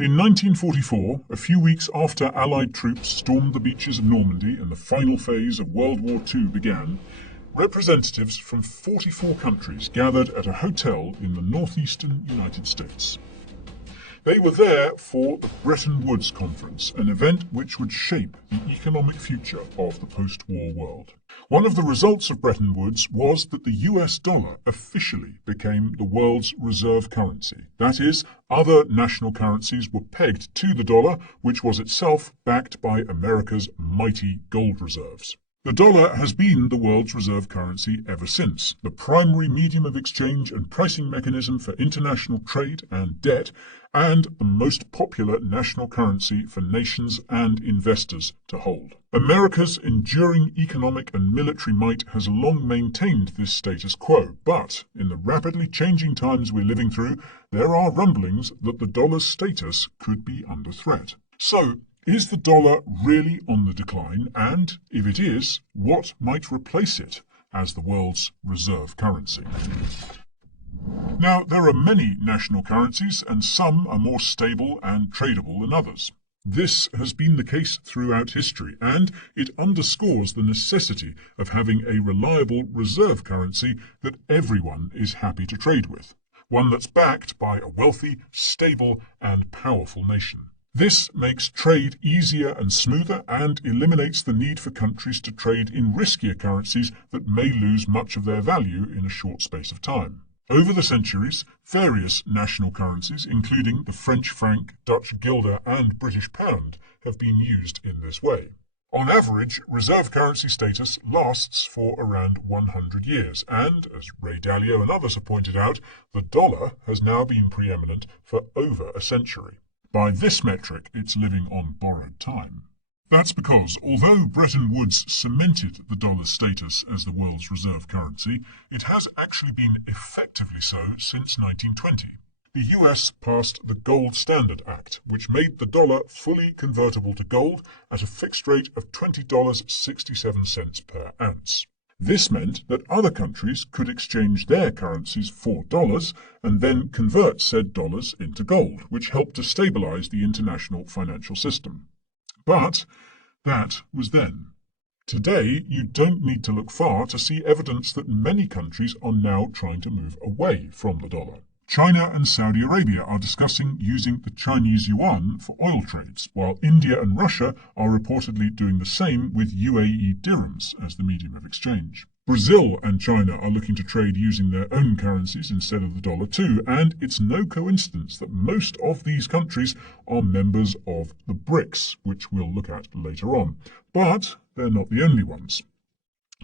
In 1944, a few weeks after Allied troops stormed the beaches of Normandy and the final phase of World War II began, representatives from 44 countries gathered at a hotel in the northeastern United States. They were there for the Bretton Woods Conference, an event which would shape the economic future of the post-war world. One of the results of Bretton Woods was that the US dollar officially became the world's reserve currency. That is, other national currencies were pegged to the dollar, which was itself backed by America's mighty gold reserves. The dollar has been the world's reserve currency ever since, the primary medium of exchange and pricing mechanism for international trade and debt, and the most popular national currency for nations and investors to hold. America's enduring economic and military might has long maintained this status quo, but in the rapidly changing times we're living through, there are rumblings that the dollar's status could be under threat. So, is the dollar really on the decline, and if it is, what might replace it as the world's reserve currency? Now, there are many national currencies, and some are more stable and tradable than others. This has been the case throughout history, and it underscores the necessity of having a reliable reserve currency that everyone is happy to trade with, one that's backed by a wealthy, stable, and powerful nation. This makes trade easier and smoother and eliminates the need for countries to trade in riskier currencies that may lose much of their value in a short space of time. Over the centuries, various national currencies, including the French franc, Dutch guilder, and British pound, have been used in this way. On average, reserve currency status lasts for around 100 years, and, as Ray Dalio and others have pointed out, the dollar has now been preeminent for over a century. By this metric, it's living on borrowed time. That's because, although Bretton Woods cemented the dollar's status as the world's reserve currency, it has actually been effectively so since 1920. The US passed the Gold Standard Act, which made the dollar fully convertible to gold at a fixed rate of $20.67 per ounce. This meant that other countries could exchange their currencies for dollars and then convert said dollars into gold, which helped to stabilize the international financial system. But that was then. Today, you don't need to look far to see evidence that many countries are now trying to move away from the dollar. China and Saudi Arabia are discussing using the Chinese yuan for oil trades, while India and Russia are reportedly doing the same with UAE dirhams as the medium of exchange. Brazil and China are looking to trade using their own currencies instead of the dollar too, and it's no coincidence that most of these countries are members of the BRICS, which we'll look at later on. But they're not the only ones.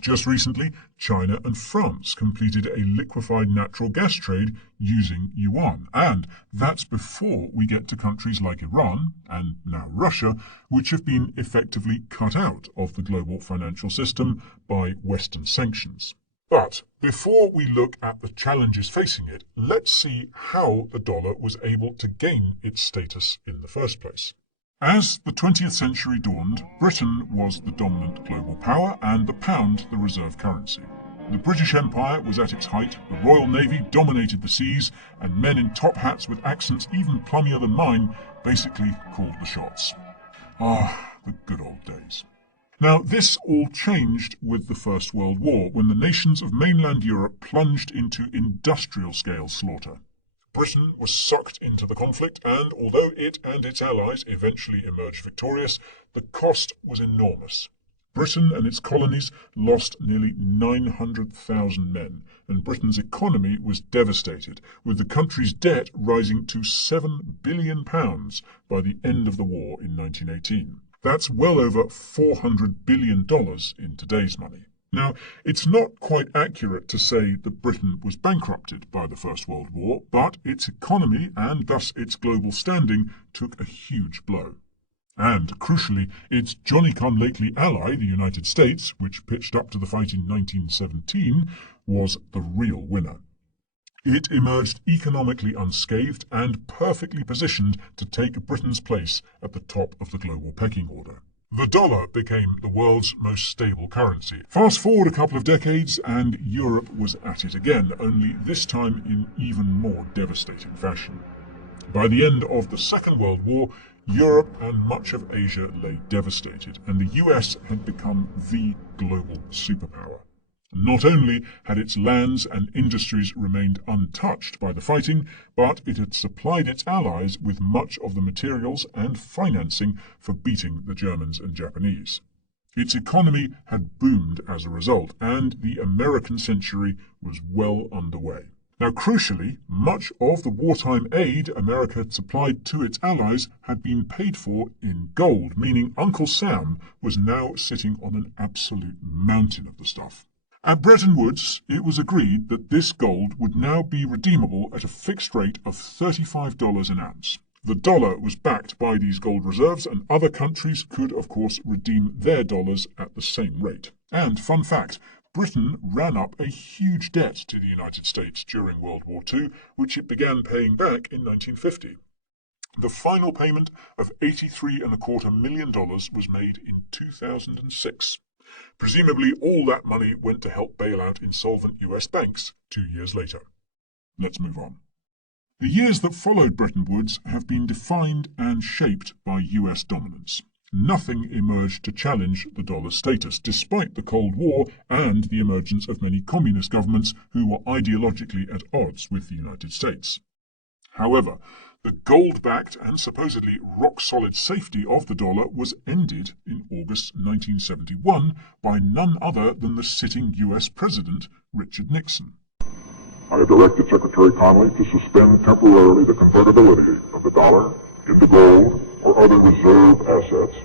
Just recently, China and France completed a liquefied natural gas trade using yuan, and that's before we get to countries like Iran, and now Russia, which have been effectively cut out of the global financial system by Western sanctions. But before we look at the challenges facing it, let's see how the dollar was able to gain its status in the first place. As the 20th century dawned, Britain was the dominant global power and the pound the reserve currency. The British Empire was at its height, the Royal Navy dominated the seas, and men in top hats with accents even plummier than mine basically called the shots. Ah, the good old days. Now, this all changed with the First World War, when the nations of mainland Europe plunged into industrial-scale slaughter. Britain was sucked into the conflict, and although it and its allies eventually emerged victorious, the cost was enormous. Britain and its colonies lost nearly 900,000 men, and Britain's economy was devastated, with the country's debt rising to £7 billion by the end of the war in 1918. That's well over $400 billion in today's money. Now, it's not quite accurate to say that Britain was bankrupted by the First World War, but its economy, and thus its global standing, took a huge blow. And, crucially, its Johnny-come-lately ally, the United States, which pitched up to the fight in 1917, was the real winner. It emerged economically unscathed and perfectly positioned to take Britain's place at the top of the global pecking order. The dollar became the world's most stable currency. Fast forward a couple of decades and Europe was at it again, only this time in even more devastating fashion. By the end of the Second World War, Europe and much of Asia lay devastated, and the US had become the global superpower. Not only had its lands and industries remained untouched by the fighting, but it had supplied its allies with much of the materials and financing for beating the Germans and Japanese. Its economy had boomed as a result, and the American century was well underway. Now, crucially, much of the wartime aid America had supplied to its allies had been paid for in gold, meaning Uncle Sam was now sitting on an absolute mountain of the stuff. At Bretton Woods, it was agreed that this gold would now be redeemable at a fixed rate of $35 an ounce. The dollar was backed by these gold reserves, and other countries could, of course, redeem their dollars at the same rate. And, fun fact, Britain ran up a huge debt to the United States during World War II, which it began paying back in 1950. The final payment of $83.25 million was made in 2006. Presumably all that money went to help bail out insolvent US banks 2 years later. Let's move on. The years that followed Bretton Woods have been defined and shaped by US dominance. Nothing emerged to challenge the dollar's status, despite the Cold War and the emergence of many communist governments who were ideologically at odds with the United States. However, the gold-backed and supposedly rock-solid safety of the dollar was ended in August 1971 by none other than the sitting US President, Richard Nixon. I have directed Secretary Connally to suspend temporarily the convertibility of the dollar into gold or other reserve assets,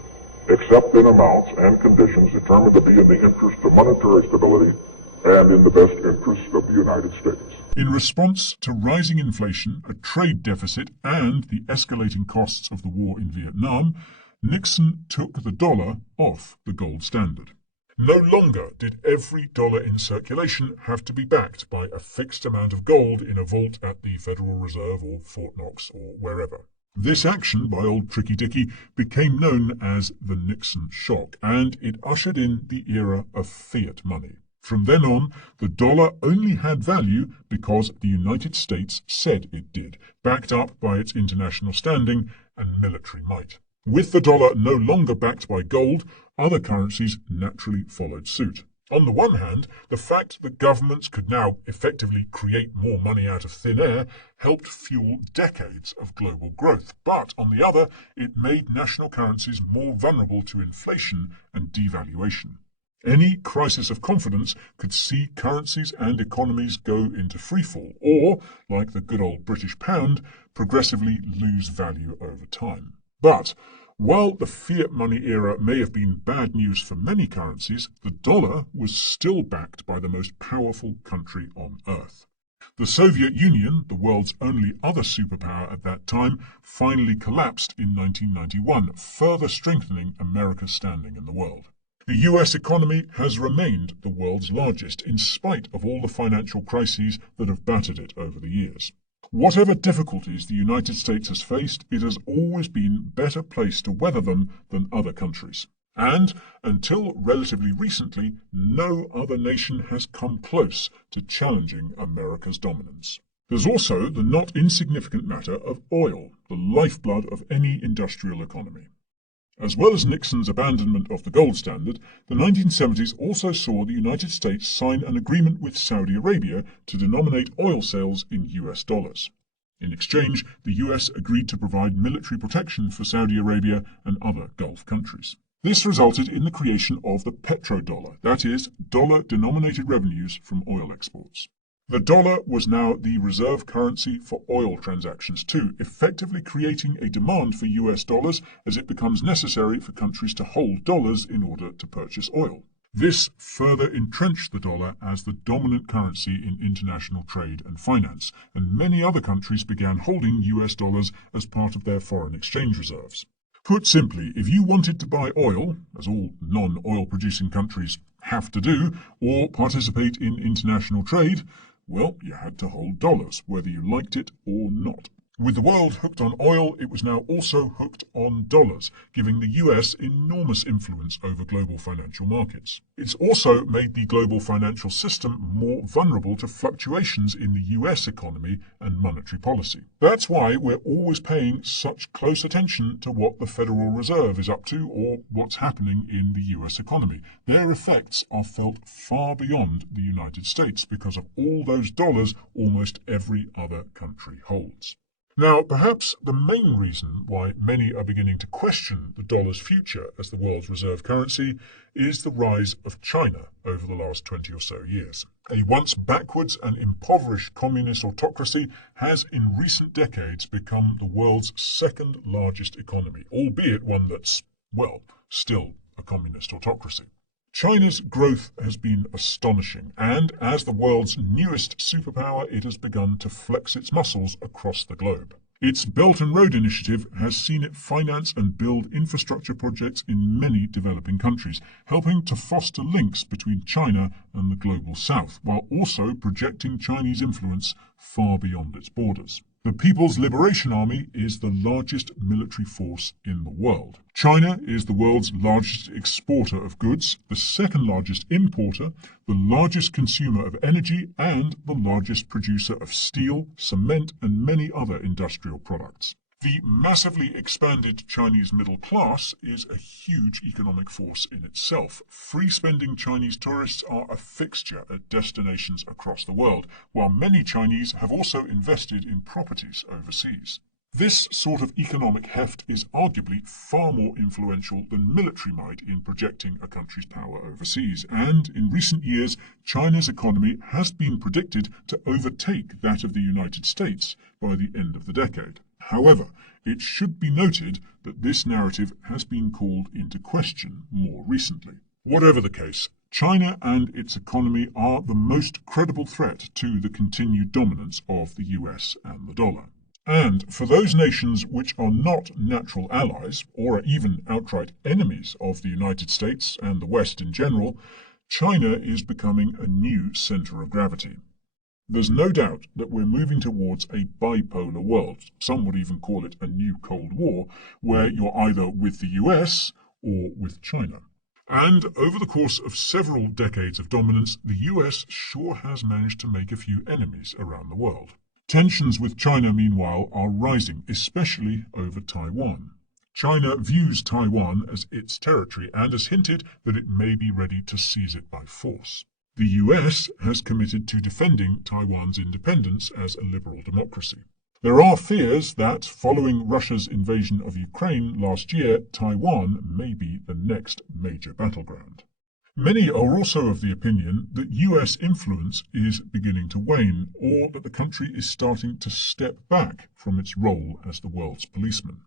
except in amounts and conditions determined to be in the interest of monetary stability and in the best interest of the United States. In response to rising inflation, a trade deficit, and the escalating costs of the war in Vietnam, Nixon took the dollar off the gold standard. No longer did every dollar in circulation have to be backed by a fixed amount of gold in a vault at the Federal Reserve or Fort Knox or wherever. This action by old Tricky Dicky became known as the Nixon shock, and it ushered in the era of fiat money. From then on, the dollar only had value because the United States said it did, backed up by its international standing and military might. With the dollar no longer backed by gold, other currencies naturally followed suit. On the one hand, the fact that governments could now effectively create more money out of thin air helped fuel decades of global growth, but on the other, it made national currencies more vulnerable to inflation and devaluation. Any crisis of confidence could see currencies and economies go into freefall, or, like the good old British pound, progressively lose value over time. But while the fiat money era may have been bad news for many currencies, the dollar was still backed by the most powerful country on earth. The Soviet Union, the world's only other superpower at that time, finally collapsed in 1991, further strengthening America's standing in the world. The US economy has remained the world's largest in spite of all the financial crises that have battered it over the years. Whatever difficulties the United States has faced, it has always been better placed to weather them than other countries. And, until relatively recently, no other nation has come close to challenging America's dominance. There's also the not insignificant matter of oil, the lifeblood of any industrial economy. As well as Nixon's abandonment of the gold standard, the 1970s also saw the United States sign an agreement with Saudi Arabia to denominate oil sales in US dollars. In exchange, the US agreed to provide military protection for Saudi Arabia and other Gulf countries. This resulted in the creation of the petrodollar, that is, dollar-denominated revenues from oil exports. The dollar was now the reserve currency for oil transactions too, effectively creating a demand for US dollars as it becomes necessary for countries to hold dollars in order to purchase oil. This further entrenched the dollar as the dominant currency in international trade and finance, and many other countries began holding US dollars as part of their foreign exchange reserves. Put simply, if you wanted to buy oil, as all non-oil producing countries have to do, or participate in international trade, well, you had to hold dollars, whether you liked it or not. With the world hooked on oil, it was now also hooked on dollars, giving the US enormous influence over global financial markets. It's also made the global financial system more vulnerable to fluctuations in the US economy and monetary policy. That's why we're always paying such close attention to what the Federal Reserve is up to or what's happening in the US economy. Their effects are felt far beyond the United States because of all those dollars almost every other country holds. Now, perhaps the main reason why many are beginning to question the dollar's future as the world's reserve currency is the rise of China over the last 20 or so years. A once backwards and impoverished communist autocracy has in recent decades become the world's second largest economy, albeit one that's, well, still a communist autocracy. China's growth has been astonishing, and as the world's newest superpower, it has begun to flex its muscles across the globe. Its Belt and Road Initiative has seen it finance and build infrastructure projects in many developing countries, helping to foster links between China and the global south, while also projecting Chinese influence far beyond its borders. The People's Liberation Army is the largest military force in the world. China is the world's largest exporter of goods, the second largest importer, the largest consumer of energy, and the largest producer of steel, cement, and many other industrial products. The massively expanded Chinese middle class is a huge economic force in itself. Free-spending Chinese tourists are a fixture at destinations across the world, while many Chinese have also invested in properties overseas. This sort of economic heft is arguably far more influential than military might in projecting a country's power overseas, and in recent years, China's economy has been predicted to overtake that of the United States by the end of the decade. However, it should be noted that this narrative has been called into question more recently. Whatever the case, China and its economy are the most credible threat to the continued dominance of the US and the dollar. And for those nations which are not natural allies, or are even outright enemies of the United States and the West in general, China is becoming a new center of gravity. There's no doubt that we're moving towards a bipolar world, some would even call it a new Cold War, where you're either with the US or with China. And over the course of several decades of dominance, the US sure has managed to make a few enemies around the world. Tensions with China, meanwhile, are rising, especially over Taiwan. China views Taiwan as its territory and has hinted that it may be ready to seize it by force. The US has committed to defending Taiwan's independence as a liberal democracy. There are fears that, following Russia's invasion of Ukraine last year, Taiwan may be the next major battleground. Many are also of the opinion that US influence is beginning to wane, or that the country is starting to step back from its role as the world's policeman.